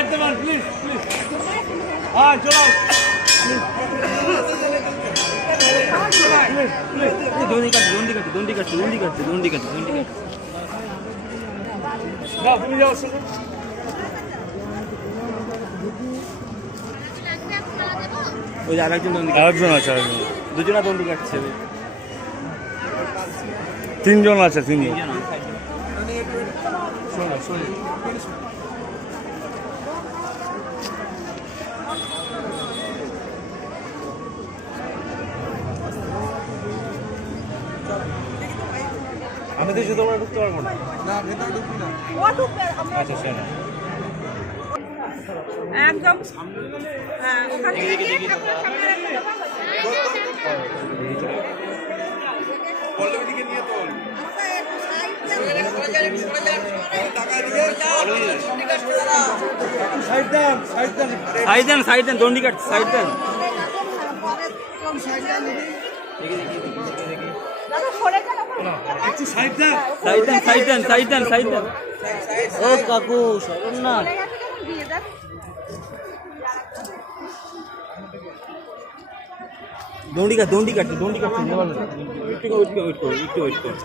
Side দেবেন please please হ্যাঁ চলো দন্ডি কাটছে দন্ডি কাটছে দন্ডি কাটছে দন্ডি কাটছে দন্ডি কাটছে দন্ডি কাটছে। যাও তুমি যাও ওই যে আরেকজন দন্ডি আরেকজন আছে আরেকজন দুজনা দন্ডি কাটছে। তিনজন আছে তিনজন। তিনজন শোনো শোনো। আমি তো শুধু ঢুকতে পারব না। না আচ্ছা শোনো একদম হ্যাঁ ওখান থেকে গিয়ে ঠাকুরের সামনে রেখে দেবো। সাইড দেন সাইড দেন। সাইড দেন সাইড দেন দন্ডি কাটছে সাইড দেন। দাদা। সরে যান ওখানে। একটু সাইড দেন সাইড দেন সাইড দেন সাইড দেন সাইড দেন। ও কাকু সরুন না দিয়ে দেন। দন্ডি কাট। কাটছে দন্ডি একটু ওয়েট করো ওয়েট করো একটু ওয়েট করো